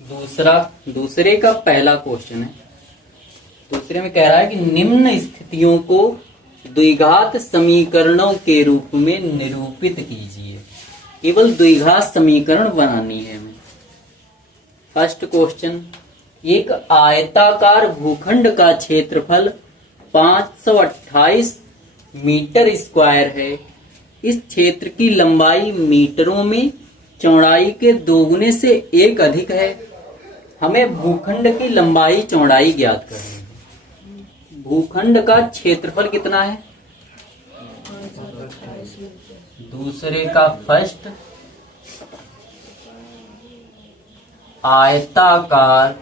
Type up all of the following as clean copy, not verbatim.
दूसरे का पहला क्वेश्चन है। दूसरे में कह रहा है कि निम्न स्थितियों को द्विघात समीकरणों के रूप में निरूपित कीजिए। केवल द्विघात समीकरण बनानी है हमें। फर्स्ट क्वेश्चन, एक आयताकार भूखंड का क्षेत्रफल 528 मीटर स्क्वायर है। इस क्षेत्र की लंबाई मीटरों में, चौड़ाई के दोगुने से एक अधिक है। हमें भूखंड की लंबाई चौड़ाई ज्ञात करनी है। भूखंड का क्षेत्रफल कितना है? दूसरे का फर्स्ट, आयताकार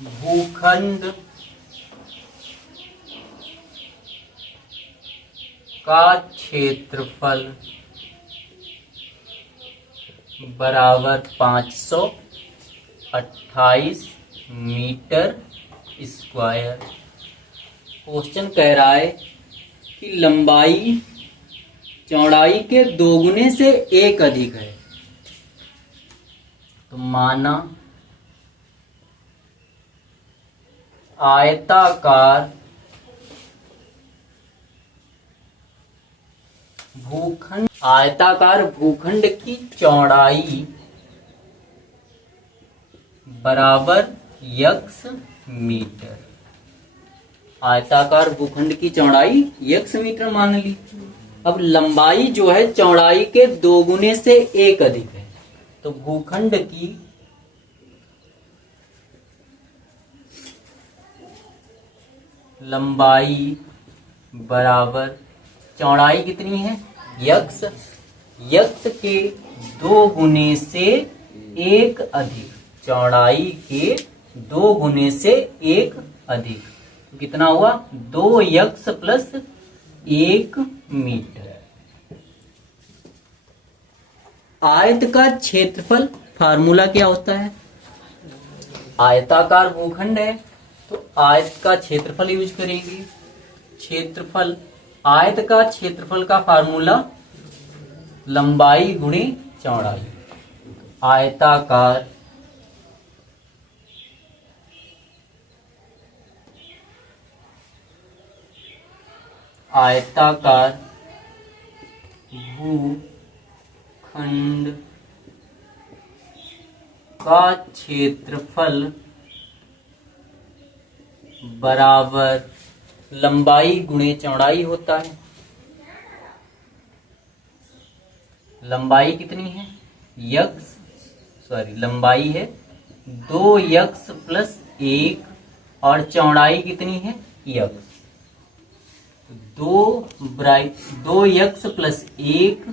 भूखंड का क्षेत्रफल बराबर 528 मीटर स्क्वायर। क्वेश्चन कह रहा है कि लंबाई चौड़ाई के दोगुने से एक अधिक है। तो माना आयताकार भूखंड की चौड़ाई बराबर यक्स मीटर। आयताकार भूखंड की चौड़ाई यक्स मीटर मान ली। अब लंबाई जो है चौड़ाई के दोगुने से एक अधिक है। तो भूखंड की लंबाई बराबर चौड़ाई कितनी है? यक्स। यक्स के दो गुने से एक अधिक। चौड़ाई के दो गुने से एक अधिक तो कितना हुआ? 2 यक्स प्लस 1 मीटर। आयत का क्षेत्रफल फार्मूला क्या होता है? आयताकार भूखंड है तो आयत का क्षेत्रफल यूज करेंगे। क्षेत्रफल, आयत का क्षेत्रफल का फार्मूला लंबाई गुणे चौड़ाई। आयताकार भूखंड का क्षेत्रफल बराबर लंबाई गुणे चौड़ाई होता है। लंबाई कितनी है? लंबाई है 2 यक्स प्लस 1 और चौड़ाई कितनी है? X. 2 x plus 1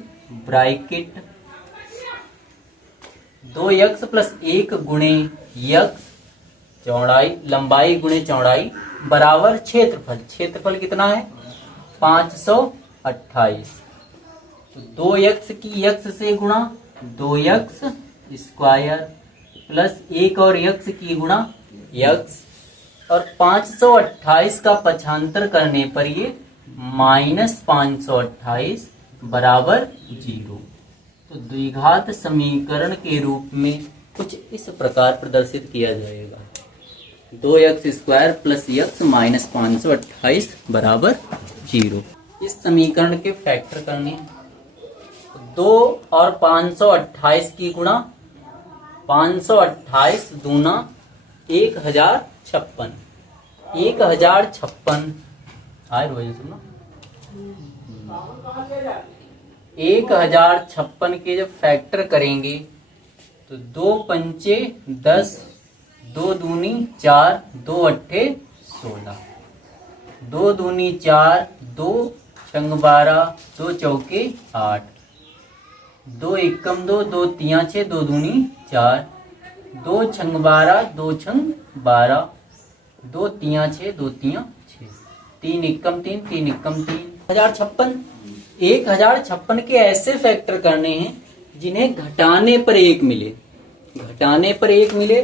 bracket 2 x plus 1 गुणे यक्स चौड़ाई, लंबाई गुणे चौड़ाई बराबर क्षेत्रफल। क्षेत्रफल कितना है? 528। तो 2 यक्स की यक्स से गुणा 2 यक्स स्क्वायर प्लस 1 और यक्स की गुणा यक्स, और 528 का पक्षांतर करने पर ये -528 बराबर 0। तो द्विघात समीकरण के रूप में कुछ इस प्रकार प्रदर्शित किया जाएगा। 2 x square plus x minus 528 बराबर 0। इस समीकरण के फैक्टर करने 2 और 528 की गुणा 528 दूना 1056। 1056 आए रोज सुनो। 1056 के जब फैक्टर करेंगे तो 2 पंचे 10, 2 दूनी 4, 2 अट्ठे 16, 2 दूनी 4, 2 छंग 12, 2 चौके 8, 2 एकम 2, 2 तिया 6, 2 दूनी 4, 2 छंग 12, 2 छंग 12, 2 तिया 6, 2 तिया 6, 3 एकम 3, 3 एकम 3। 1056 के ऐसे फैक्टर करने हैं जिन्हें घटाने पर एक मिले। घटाने पर एक मिले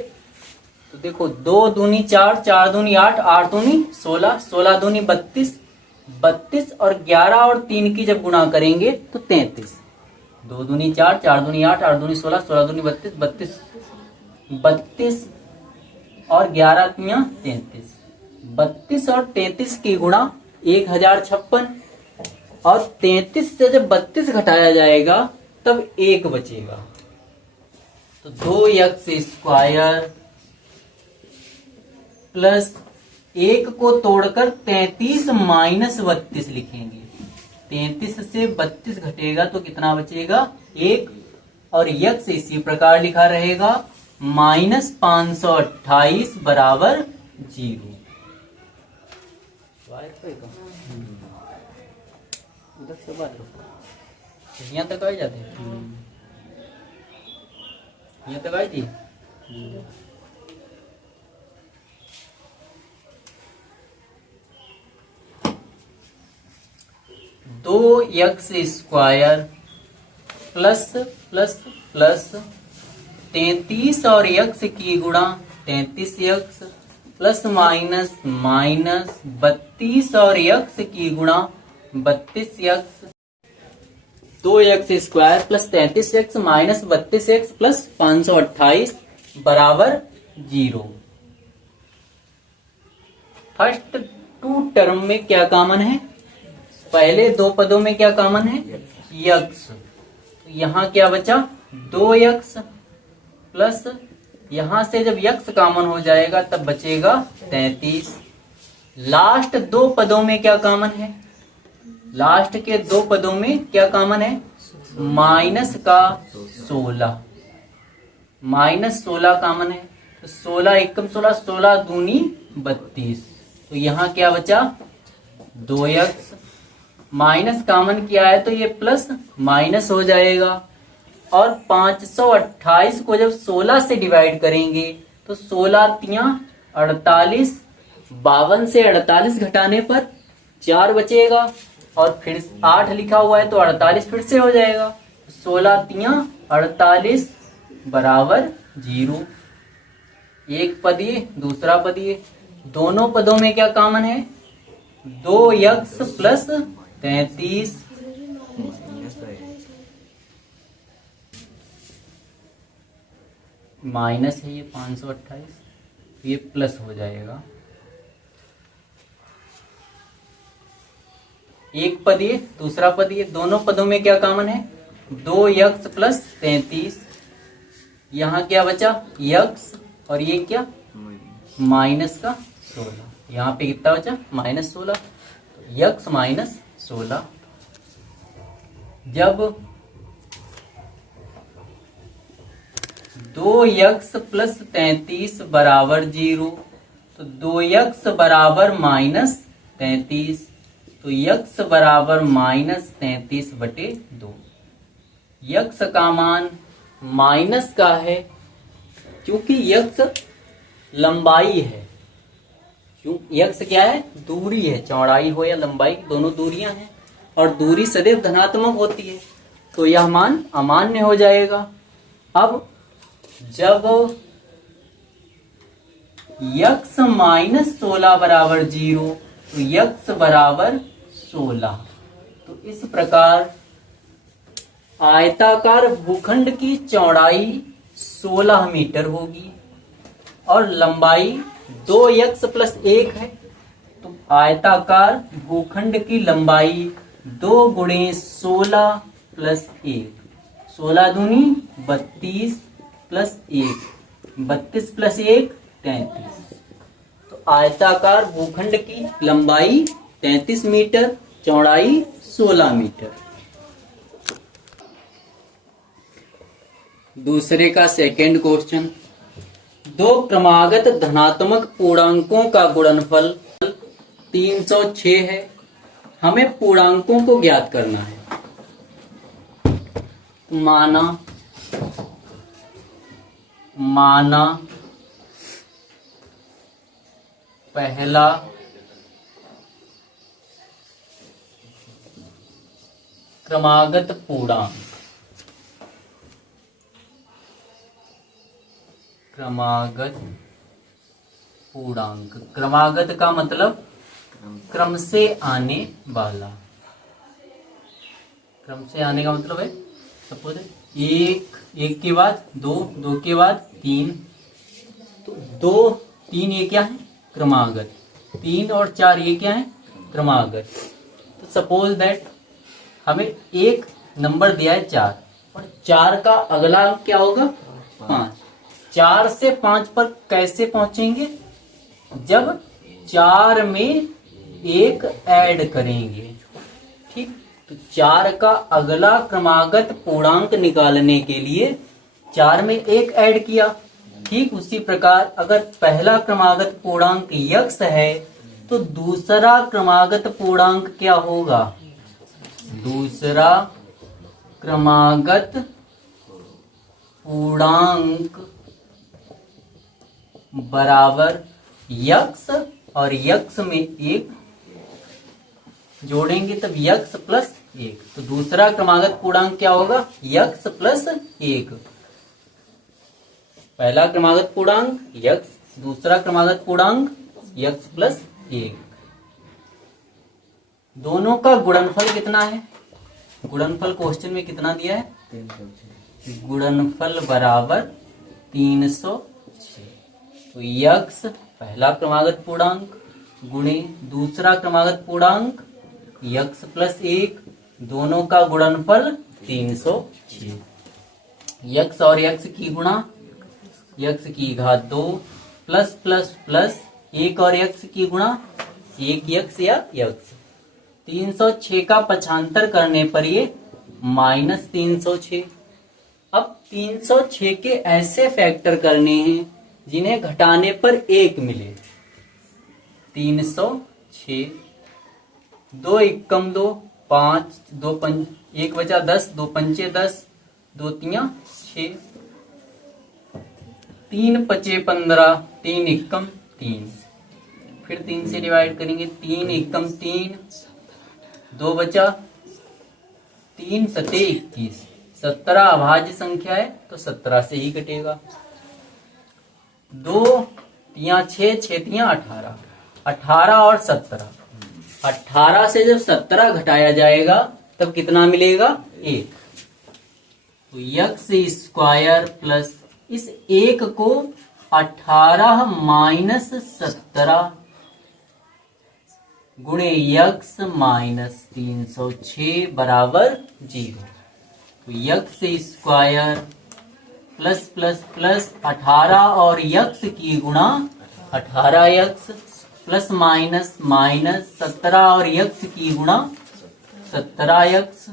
तो देखो 2 दूनी 4, 4 दूनी 8, 8 दूनी 16, 16 दूनी 32, 32 और 11 और 3 की जब गुणा करेंगे तो 33। 2 दूनी 4, 4 दूनी 8, 8 दूनी 16, 16 दूनी 32, 32 और 11 तियां 33। 32 और 33 की गुणा 1056 और 33 से जब 32 घटाया जाएगा तब 1 बचेगा। तो 2x² प्लस 1 को तोड़कर 33 माइनस 32 लिखेंगे। 33 से 32 घटेगा तो कितना बचेगा? 1। और यक्स इसी प्रकार लिखा रहेगा -528 बराबर 0। उधर से बात यहाँ तक आई जाती है, यहाँ तक आई थी। 2x² प्लस प्लस प्लस 33 और x की गुणा 33x प्लस माइनस माइनस 32 और x की गुणा 32x। 2x² plus 33x minus 32x plus 528 बराबर 0। फर्स्ट 2 टर्म में क्या कॉमन है? पहले 2 पदों में क्या कॉमन है? यक्स। तो यहां क्या बचा? 2x प्लस यहां से जब यक्स कॉमन हो जाएगा तब बचेगा 33। लास्ट 2 पदों में क्या कॉमन है? लास्ट के 2 पदों में क्या कॉमन है? माइनस का 16, माइनस 16 कॉमन है। तो 16 एकम 16, 16 दूनी 32। तो यहां क्या बचा? 2x। माइनस कॉमन किया है तो ये प्लस माइनस हो जाएगा। और 528 को जब 16 से डिवाइड करेंगे तो 16 तियां 48, 52 से 48 घटाने पर 4 बचेगा। और फिर 8 लिखा हुआ है तो 48 फिर से हो जाएगा। 16 तियां 48 बराबर 0। एक पद ये, दूसरा पद ये। दोनों पदों में क्या कॉमन है? 2x प्लस 33 माइनस है ये 528, ये प्लस हो जाएगा। एक पद ये, दूसरा पद ये। दोनों पदों में क्या कॉमन है? 2x plus 33। यहां क्या बचा? x और ये क्या? माइनस का 16। यहाँ पे कितना बचा? -16। तो x माइनस 16। जब 2x प्लस 33 बराबर 0 तो 2x बराबर -33। तो x बराबर -33/2। x का मान माइनस का है क्योंकि x लंबाई है। क्यों? x क्या है? दूरी है। चौड़ाई हो या लंबाई, दोनों दूरियां हैं और दूरी सदैव धनात्मक होती है। तो यह मान अमान्य हो जाएगा। अब जब x -16 बराबर 0 तो x बराबर 16। तो इस प्रकार आयताकार भूखंड की चौड़ाई 16 मीटर होगी और लंबाई 2x प्लस 1 है। तो आयताकार भूखंड की लंबाई 2 गुणे 16 प्लस 1। 16 दूनी 32 प्लस 1, 32 प्लस 1 33। तो आयताकार भूखंड की लंबाई 33 मीटर, चौड़ाई 16 मीटर। दूसरे का सेकंड क्वेश्चन। 2 क्रमागत धनात्मक पूर्णांकों का गुणनफल 306 है। हमें पूर्णांकों को ज्ञात करना है। माना पहला क्रमागत पूर्णांक, क्रमागत का मतलब क्रम से आने वाला। क्रम से आने का मतलब है सपोज एक के बाद दो, दो के बाद तीन, तो दो तीन ये क्या है क्रमागत, तीन और चार ये क्या है क्रमागत। तो सपोज दैट हमें एक नंबर दिया है चार और चार का अगला अंक क्या होगा पांच। चार से पांच पर कैसे पहुंचेंगे, जब चार में एक ऐड करेंगे। ठीक, तो चार का अगला क्रमागत पूर्णांक निकालने के लिए चार में एक ऐड किया। ठीक उसी प्रकार अगर पहला क्रमागत पूर्णांक यक्स है तो दूसरा क्रमागत पूर्णांक क्या होगा, दूसरा क्रमागत पूर्णांक बराबर यक्स और यक्स में एक जोड़ेंगे तब यक्स प्लस एक। तो दूसरा क्रमागत पूर्णांक क्या होगा यक्स प्लस एक। पहला क्रमागत पूर्णांक यक्स, दूसरा क्रमागत पूर्णांक यक्स प्लस एक। दोनों का गुणनफल कितना है, गुणनफल क्वेश्चन में कितना दिया है 306। गुणनफल बराबर 306। तो यक्स पहला क्रमागत पूर्णांक गुणे दूसरा क्रमागत पूर्णांक यक्स प्लस एक, दोनों का गुणनफल 306। यक्स और यक्स की गुणा यक्स की घात 2 प्लस प्लस प्लस एक और यक्स की गुणा एक यक्स या यक्स। 306 का पक्षांतर करने पर ये माइनस 306। अब 306 के ऐसे फैक्टर करने हैं जिन्हें घटाने पर एक मिले। 306 दो एकम दो, पांच दो पंच, एक बचा 10, दो पंचे 10, दो तिया 6, तीन पचे 15, तीन एकम 3, फिर 3 से डिवाइड करेंगे, 3 एकम 3, दो बचा 3 सते 21। 17 अभाज्य संख्या है तो 17 से ही कटेगा। दो तिया 6, 6 तिया 18, 18 और 17, 18 से जब 17 घटाया जाएगा तब कितना मिलेगा 1। तो यक्स स्क्वायर प्लस इस एक को 18 माइनस 17 गुणे यक्स माइनस 306 बराबर 0। तो x square plus plus plus 18 और यक्स की गुणा 18 यक्स प्लस माइनस माइनस 17 और यक्स की गुणा 17 यक्स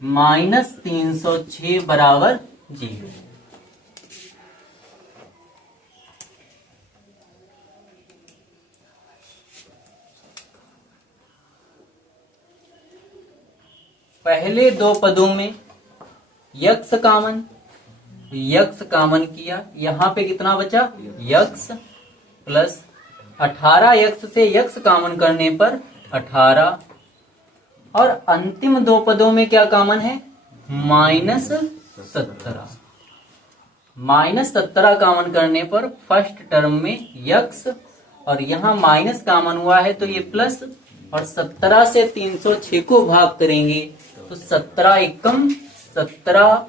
माइनस 306 बराबर 0। पहले दो पदों में यक्स कामन किया, यहां पे कितना बचा यक्स प्लस 18 यक्स से यक्स कामन करने पर 18 और अंतिम दो पदों में क्या कामन है माइनस 17। माइनस 17 कामन करने पर फर्स्ट टर्म में यक्स और यहां माइनस कामन हुआ है तो ये प्लस, और 17 से 306 को भाग करेंगे तो 17 एकम 17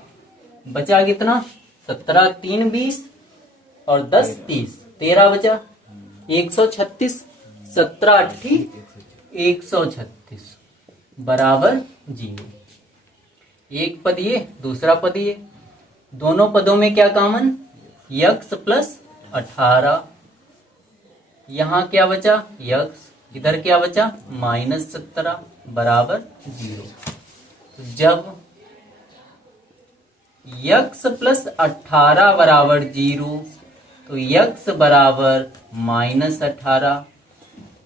बचा कितना 17 3 20 और 10 30, 13 बचा 136, 17 8 136 बराबर 0। एक पद ये दूसरा पद ये, दोनों पदों में क्या कामन यक्स प्लस 18। यहां क्या बचा यक्स, इधर क्या बचा माइनस 17 बराबर 0। तो जब यक्स प्लस 18 बराबर 0 तो यक्स बराबर माइनस 18।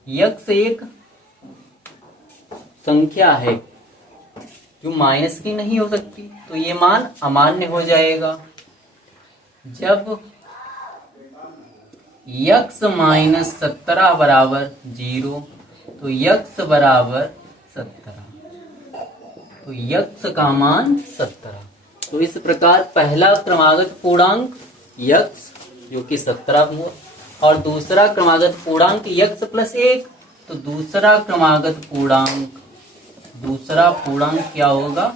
यक्स एक संख्या है जो माइनस की नहीं हो सकती तो ये मान अमान्य हो जाएगा। जब यक्स माइनस 17 बराबर 0 तो यक्स बराबर 17, तो यक्स का मान 17। तो इस प्रकार पहला क्रमागत पूर्णांक यक्स जो कि 17 और दूसरा क्रमागत पूर्णांक यक्स प्लस 1, तो दूसरा क्रमागत पूर्णांक क्या होगा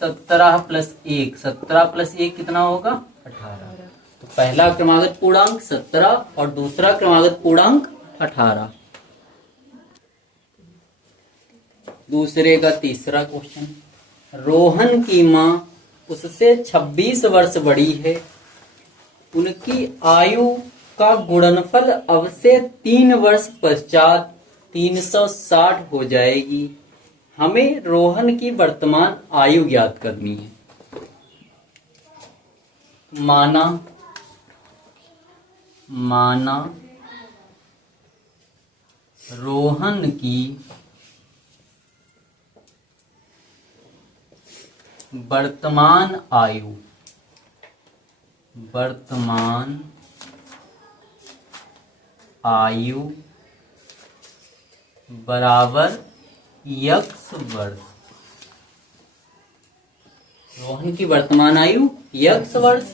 17 प्लस 1, 17 प्लस 1 कितना होगा 18। तो पहला क्रमागत पूर्णांक 17 और दूसरा क्रमागत पूर्णांक 18। दूसरे का तीसरा क्वेश्चन, रोहन की माँ उससे 26 वर्ष बड़ी है, उनकी आयु का गुणनफल अब से 3 वर्ष पश्चात 360 हो जाएगी, हमें रोहन की वर्तमान आयु ज्ञात करनी है। माना रोहन की वर्तमान आयु बराबर x वर्ष। रोहन की वर्तमान आयु x वर्ष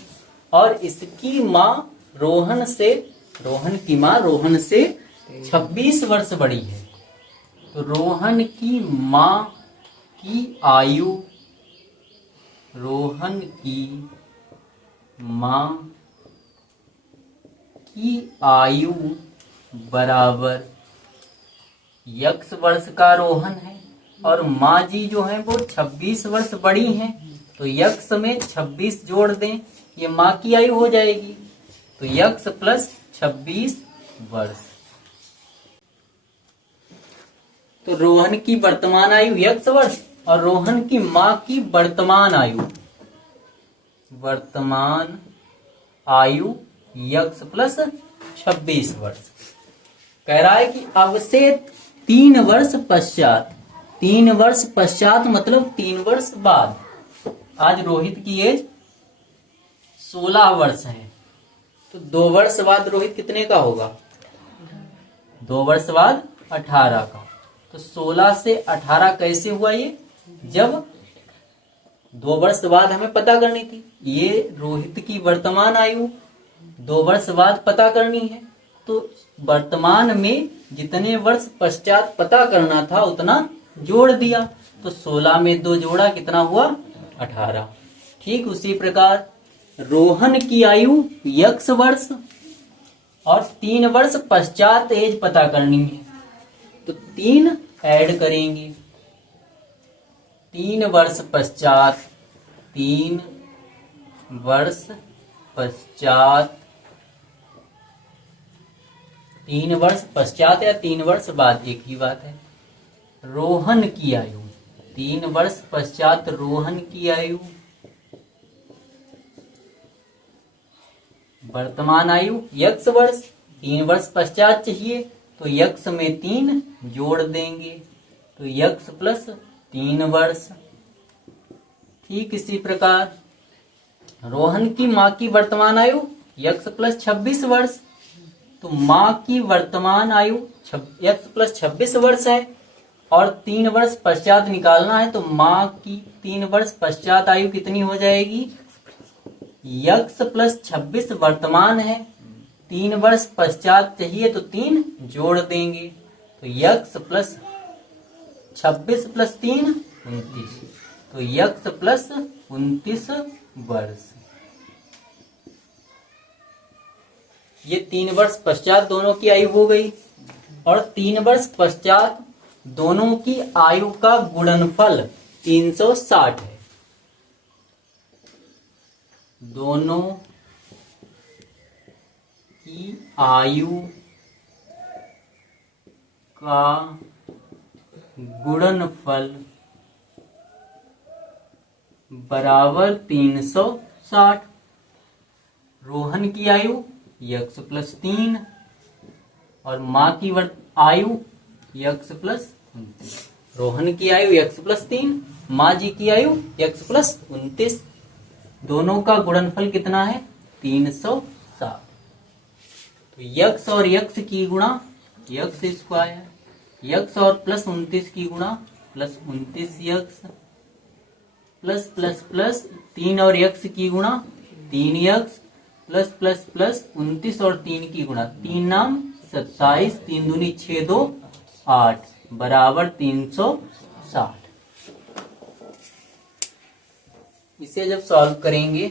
और इसकी माँ रोहन से 26 वर्ष बड़ी है। तो रोहन की माँ की आयु बराबर x वर्ष का रोहन है और माँ जी जो है वो 26 वर्ष बड़ी हैं, तो x में 26 जोड़ दें, ये माँ की आयु हो जाएगी। तो x प्लस 26 वर्ष। तो रोहन की वर्तमान आयु x वर्ष और रोहन की माँ की वर्तमान आयु x प्लस 26 वर्ष। कह रहा है कि अब से 3 वर्ष पश्चात मतलब 3 वर्ष बाद। आज रोहित की एज 16 वर्ष है, तो 2 वर्ष बाद रोहित कितने का होगा 2 वर्ष बाद 18 का। तो 16 से 18 कैसे हुआ ये, जब 2 वर्ष बाद हमें पता करनी थी, ये रोहित की वर्तमान आयु 2 वर्ष बाद पता करनी है, तो वर्तमान में जितने वर्ष पश्चात पता करना था उतना जोड़ दिया। तो 16 में 2 जोड़ा कितना हुआ 18। ठीक उसी प्रकार रोहन की आयु x वर्ष और 3 वर्ष पश्चात एज पता करनी है, तो 3 ऐड करेंगे। 3 वर्ष पश्चात या 3 वर्ष बाद एक ही बात है। रोहन की आयु 3 वर्ष पश्चात रोहन की आयु वर्तमान आयु x वर्ष, 3 वर्ष पश्चात चाहिए तो x में 3 जोड़ देंगे, तो x प्लस 3 वर्ष। ठीक इसी प्रकार रोहन की माँ की वर्तमान आयु x प्लस 26 वर्ष, तो माँ की वर्तमान आयु x प्लस 26 वर्ष है और 3 वर्ष पश्चात निकालना है, तो माँ की 3 वर्ष पश्चात आयु कितनी हो जाएगी, x प्लस 26 वर्तमान है, 3 वर्ष पश्चात चाहिए तो 3 जोड़ देंगे, तो x प्लस 26 प्लस 3 29, तो x प्लस 29 वर्ष। ये 3 वर्ष पश्चात दोनों की आयु हो गई और 3 वर्ष पश्चात दोनों की आयु का गुणनफल 360 है। दोनों की आयु का गुणनफल बराबर 360। रोहन की आयु x प्लस 3 और माँ की आयु x प्लस 29। रोहन की आयु x प्लस 3, माँ जी की आयु x प्लस 29, दोनों का गुणनफल कितना है 360। तो x और x की गुणा x स्क्वायर, x और प्लस 29 की गुणा plus 29x plus plus plus 3 और x की गुणा 3x प्लस प्लस प्लस 29 और 3 की गुणा 3 नाम 27, 3 दूनी 6 2 8 बराबर 360। इसे जब सॉल्व करेंगे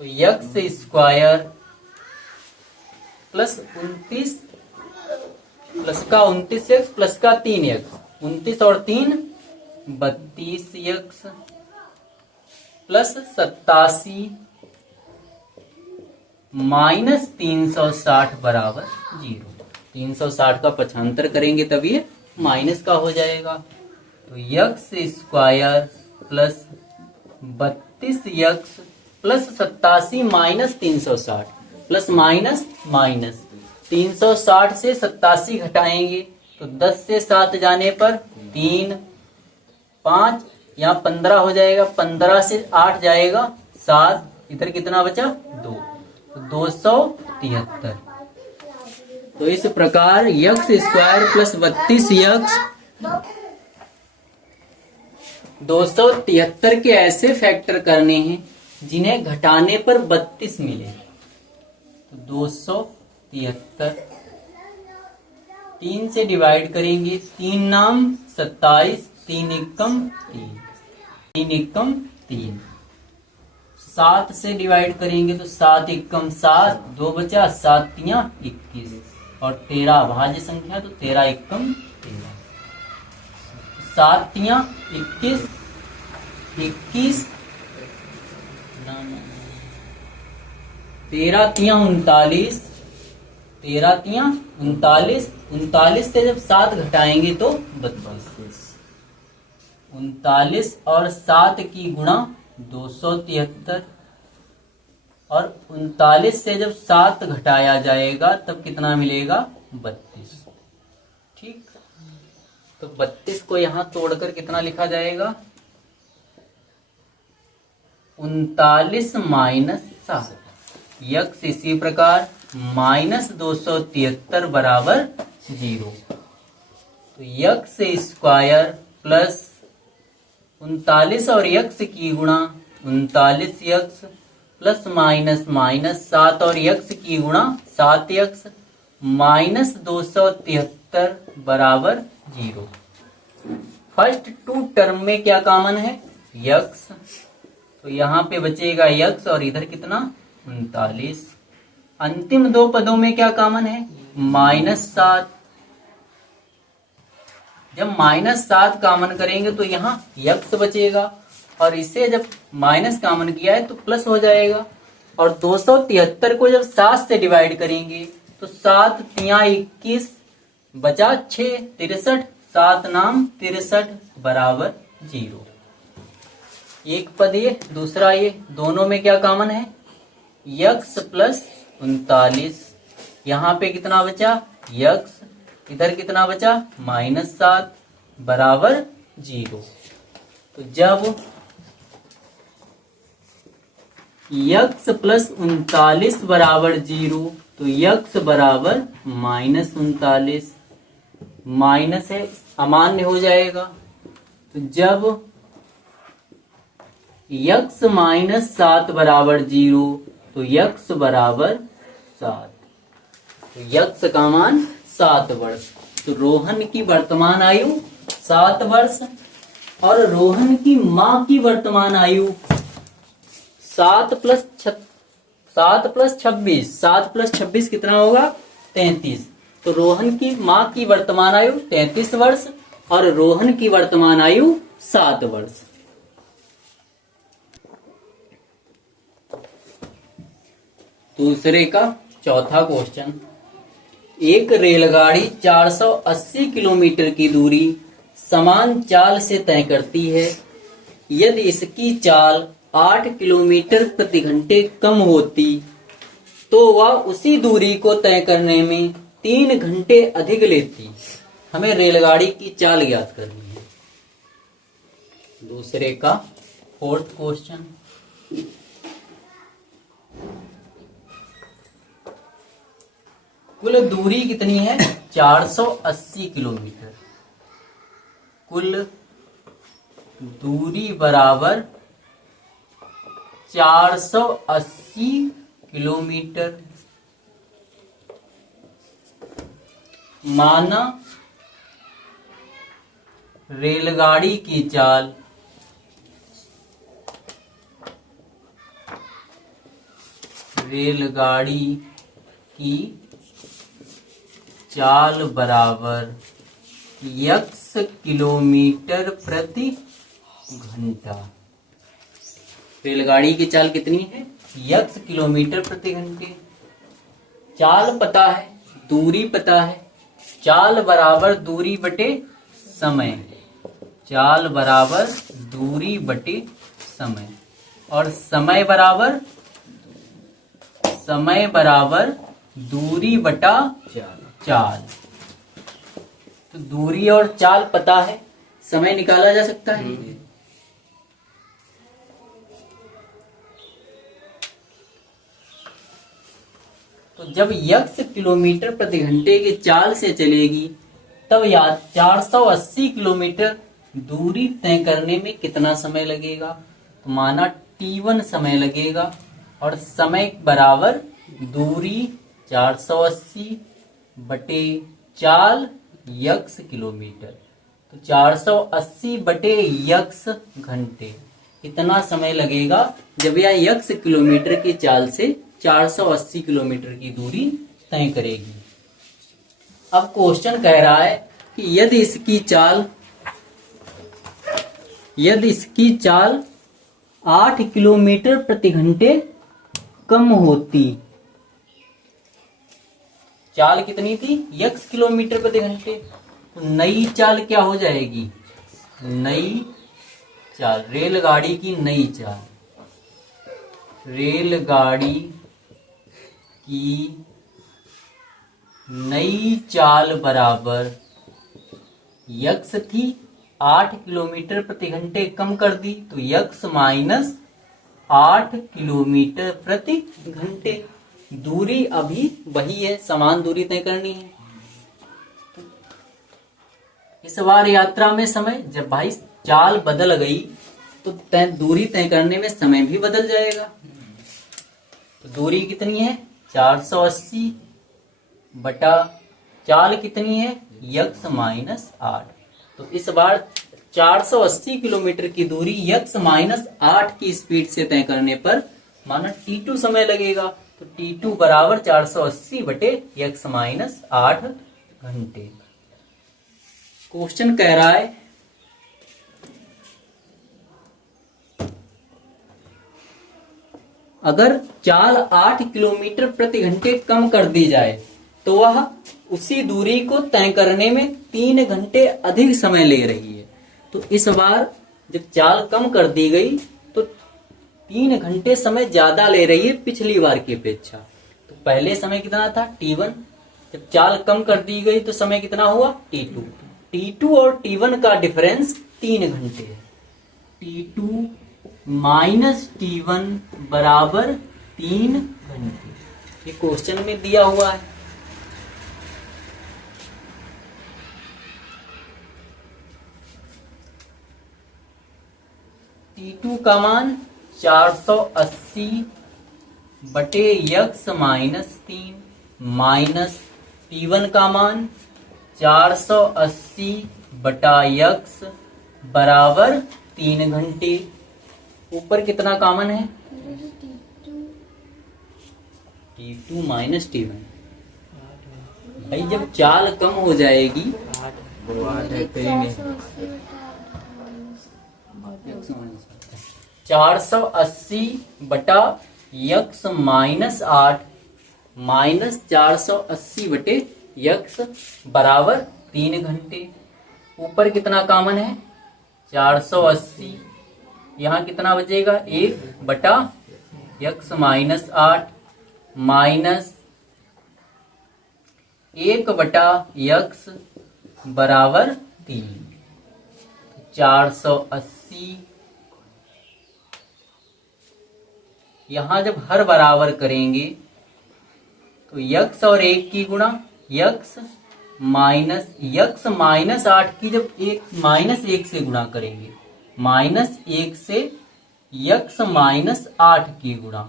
तो यक्स स्क्वायर प्लस 29 प्लस का 29x प्लस का 3x, 29 और 3 32x प्लस 87 माइनस 360 बराबर 0। 360 का पक्षांतर करेंगे तब ये माइनस का हो जाएगा। तो x square plus 32x plus 87 minus 360 plus minus minus 360 से 87 घटाएंगे तो 10 से 7 जाने पर 3 5 यहाँ 15 हो जाएगा, 15 से 8 जाएगा 7, इधर कितना बचा 2, तो 273। तो इस प्रकार यक्स स्क्वायर प्लस 32x 273 के ऐसे फैक्टर करने हैं जिन्हें घटाने पर 32 मिले। तो 273 3 से डिवाइड करेंगे, 3 नाम 27, 3 एकम 3, 3 एकम 3। 7 से डिवाइड करेंगे तो 7 एकम 7, 2 बचा, 7 तियां 21 और 13 भाज्य संख्या तो 13 एकम 13, 7 तियां 21, 21 13 तियां 39, 13 तियां 39, 39 से जब 7 घटाएंगे तो 32, 39 और 7 की गुणा 273 और 39 से जब 7 घटाया जाएगा तब कितना मिलेगा 32। ठीक, तो 32 को यहां तोड़कर कितना लिखा जाएगा 39 माइनस 7। यक्स इसी प्रकार माइनस 273 बराबर 0। तो यक्स स्क्वायर प्लस 39 और यक्स की गुणा 39 यक्स प्लस माइनस माइनस 7 और यक्स की गुणा 7 यक्स माइनस 273 बराबर 0। फर्स्ट टू टर्म में क्या कॉमन है यक्स, तो यहाँ पे बचेगा यक्स और इधर कितना 39। अंतिम दो पदों में क्या कॉमन है -7। जब -7 कॉमन करेंगे तो यहाँ यक्स बचेगा और इसे जब माइनस कॉमन किया है तो प्लस हो जाएगा। और 273 को जब 7 से डिवाइड करेंगे तो 7 तियां 21 बचा 6 63, 7 नाम 63 बराबर 0। एक पद ये दूसरा ये, दोनों में क्या कॉमन है यक्स प्लस 39। यहाँ पे कितना बचा यक्स, इधर कितना बचा -7 बराबर 0। तो जब यक्स प्लस 39 बराबर 0 तो यक्स बराबर -39, माइनस है अमान्य हो जाएगा। तो जब यक्स -7 बराबर 0 तो यक्स बराबर 7, तो यक्स का मान 7 वर्ष। तो रोहन की वर्तमान आयु 7 वर्ष और रोहन की माँ की वर्तमान आयु 7 प्लस 26, 7 प्लस 26 कितना होगा 33। तो रोहन की माँ की वर्तमान आयु 33 वर्ष और रोहन की वर्तमान आयु 7 वर्ष। दूसरे का चौथा क्वेश्चन, एक रेलगाड़ी 480 किलोमीटर की दूरी समान चाल से तय करती है। यदि इसकी चाल 8 किलोमीटर प्रति घंटे कम होती तो वह उसी दूरी को तय करने में 3 घंटे अधिक लेती। हमें रेलगाड़ी की चाल ज्ञात करनी है। दूसरे का फोर्थ क्वेश्चन, कुल दूरी कितनी है 480 किलोमीटर। कुल दूरी बराबर 480 किलोमीटर। माना रेलगाड़ी की चाल बराबर यक्स किलोमीटर प्रति घंटा। रेलगाड़ी की चाल कितनी है? यक्स किलोमीटर प्रति घंटे। चाल पता है, दूरी पता है। चाल बराबर दूरी बटे समय, चाल बराबर दूरी बटे समय, और समय बराबर दूरी बटा चाल। तो दूरी और चाल पता है, समय निकाला जा सकता है। तो जब यक्स किलोमीटर प्रति घंटे की चाल से चलेगी तब याद 480 किलोमीटर दूरी तय करने में कितना समय लगेगा? तो माना t1 समय लगेगा और समय बराबर दूरी 480 बटे चाल यक्स किलोमीटर। तो 480 बटे यक्स घंटे, इतना समय लगेगा जब यह यक्स किलोमीटर की चाल से 480 किलोमीटर की दूरी तय करेगी। अब क्वेश्चन कह रहा है कि यदि इसकी चाल 8 किलोमीटर प्रति घंटे कम होती। चाल कितनी थी? यक्स किलोमीटर प्रति घंटे। तो नई चाल क्या हो जाएगी? नई चाल, रेलगाड़ी की नई चाल, रेलगाड़ी की नई चाल बराबर यक्स थी, 8 किलोमीटर प्रति घंटे कम कर दी तो यक्स माइनस 8 किलोमीटर प्रति घंटे। दूरी अभी वही है, समान दूरी तय करनी है। इस बार यात्रा में समय, जब भाई चाल बदल गई तो दूरी तय करने में समय भी बदल जाएगा। तो दूरी कितनी है? 480 बटा चाल कितनी है? X minus 8। तो इस बार 480 किलोमीटर की दूरी यक्स माइनस 8 की स्पीड से तय करने पर माना t2 समय लगेगा। तो t2 बराबर 480 बटे यक्स माइनस 8 घंटे। क्वेश्चन कह रहा है अगर चाल 8 किलोमीटर प्रति घंटे कम कर दी जाए तो वह उसी दूरी को तय करने में 3 घंटे अधिक समय ले रही है। तो इस बार जब चाल कम कर दी गई तो 3 घंटे समय ज्यादा ले रही है पिछली बार की अपेक्षा। तो पहले समय कितना था? t1। जब चाल कम कर दी गई तो समय कितना हुआ? t2। t2 और t1 का डिफरेंस 3 घंटे है। t2 माइनस t1 बराबर 3 घंटे। ये क्वेश्चन में दिया हुआ है। t2 का मान 480 बटे यक्स माइनस 3 माइनस t1 का मान 480 बटा यक्स बराबर 3 घंटे। ऊपर कितना कॉमन है? t2 minus t1। भाई जब चाल कम हो जाएगी 480 बटा यक्स माइनस 8 माइनस 480 बटे यक्स बराबर 3 घंटे। ऊपर कितना कॉमन है? 480। यहाँ कितना बचेगा? 1 बटा यक्स माइनस 8 माइनस 1 बटा यक्स बराबर 3। 480। यहाँ जब हर बराबर करेंगे तो यक्स और 1 की गुणा यक्स माइनस 8 की जब माइनस 1 से गुणा करेंगे, माइनस 1 से यक्स माइनस 8 की गुणा,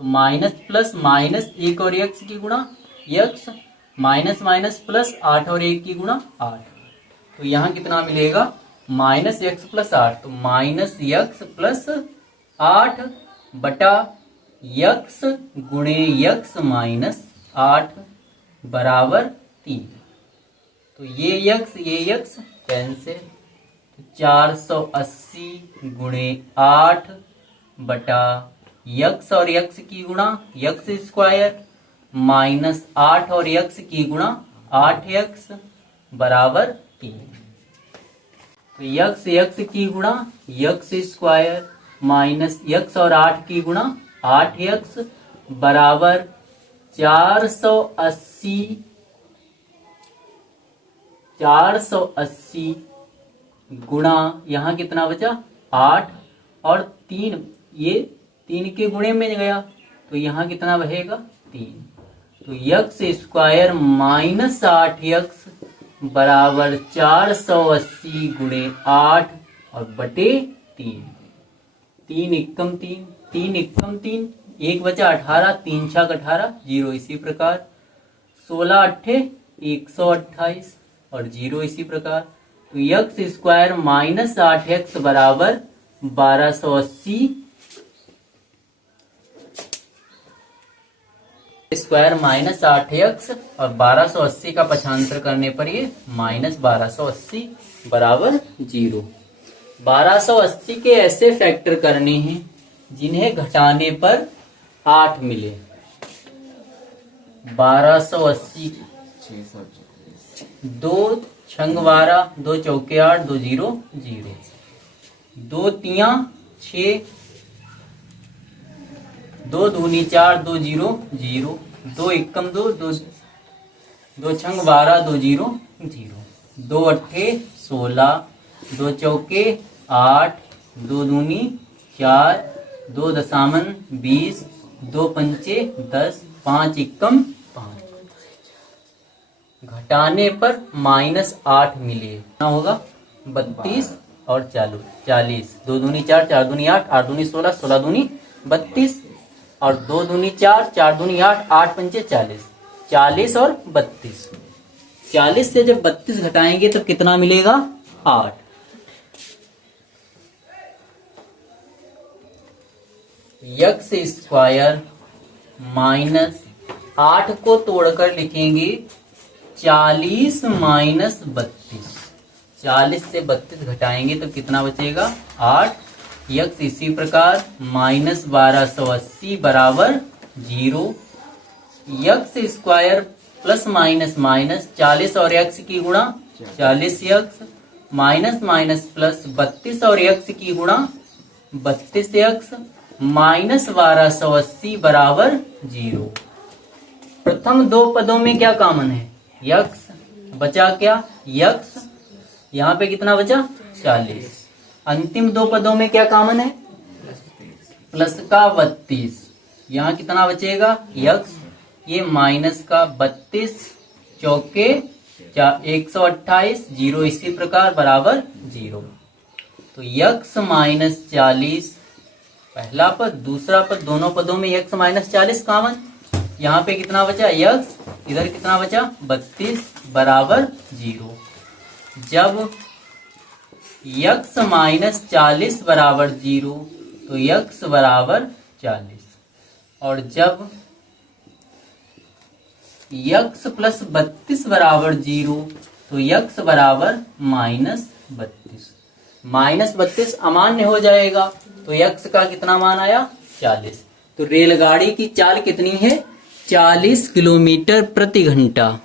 तो माइनस प्लस माइनस 1 और यक्स की गुणा यक्स माइनस माइनस प्लस 8 और 1 की गुणा 8। तो यहाँ कितना मिलेगा माइनस एक्स प्लस 8, तो माइनस एक्स प्लस 8 बटा यक्स गुणे यक्स माइनस 8 बराबर 3। तो ये यक्स कैंसिल, तो 480 गुणे 8 बटा यक्स और यक्स की गुणा यक्स स्क्वायर माइनस 8 और यक्स की गुणा 8x बराबर 3। तो यक्स की गुणा यक्स स्क्वायर माइनस यक्स और 8 की गुणा 8x बराबर 480 गुणा यहाँ कितना बचा 8 और 3, ये 3 के गुणे में गया तो यहाँ कितना बचेगा 3। तो यक्स स्क्वायर माइनस 8x बराबर 480 गुणे 8 और बटे 3। 3 एकम 3, 3 एकम 3, 1 बचा 18, 3 छक 18, 0 इसी प्रकार 16 अट्ठे 128 और 0 इसी प्रकार। तो यक्स स्क्वायर माइनस 8x बराबर 1280 स्क्वायर माइनस 8x और 1280 का पक्षांतर करने पर ये माइनस 1280 बराबर 0। 1280 के ऐसे फैक्टर करने हैं जिन्हें घटाने पर 8 मिले। 1280 2 छंग 12, 2 चौके 8, 2 0 0, 2 तिया 6, 2 दूनी 4, 2 0 0, 2 एकम 2, 2 छंग 12, 2 0 0, 2 अट्ठे 16, 2 चौके 8, 2 दूनी 4, 2 दशामन 20, 2 पंचे 10, 5 एकम 5। घटाने पर माइनस 8 मिले, कितना होगा 32 और 40, 2 दूनी 4, 4 दूनी 8, 8 दूनी 16, 16 दूनी 32 और 2 दूनी 4, 4 दूनी 8, 8 पंचे 40, 40 और 32। 40 से जब 32 घटाएंगे तो कितना मिलेगा 8। यक्स स्क्वायर माइनस 8 को तोड़कर लिखेंगे 40 माइनस 32। 40 से 32 घटाएंगे तो कितना बचेगा 8। यक्स इसी प्रकार माइनस 1280 बराबर 0। X square plus minus minus 40 और यक्स की गुणा 40 यक्स माइनस माइनस प्लस 32 और यक्स की गुणा 32 यक्स माइनस 1280 बराबर 0। प्रथम दो पदों में क्या कॉमन है यक्स, बचा क्या यक्स, यहाँ पे कितना बचा 40। अंतिम दो पदों में क्या कॉमन है प्लस का 32, यहाँ कितना बचेगा यक्स, ये माइनस का 32 चौके 128, 0 इसी प्रकार बराबर 0। तो यक्स माइनस 40 पहला पद, दूसरा पद, दोनों पदों में यक्स माइनस 40 कॉमन। यहाँ पे कितना बचा यक्स, इधर कितना बचा 32 बराबर 0। जब यक्स माइनस 40 बराबर 0 तो यक्स बराबर 40, और जब यक्स प्लस 32 बराबर 0 तो यक्स बराबर माइनस 32। माइनस 32 अमान्य हो जाएगा तो यक्स का कितना मान आया 40। तो रेलगाड़ी की चाल कितनी है 40 किलोमीटर प्रति घंटा।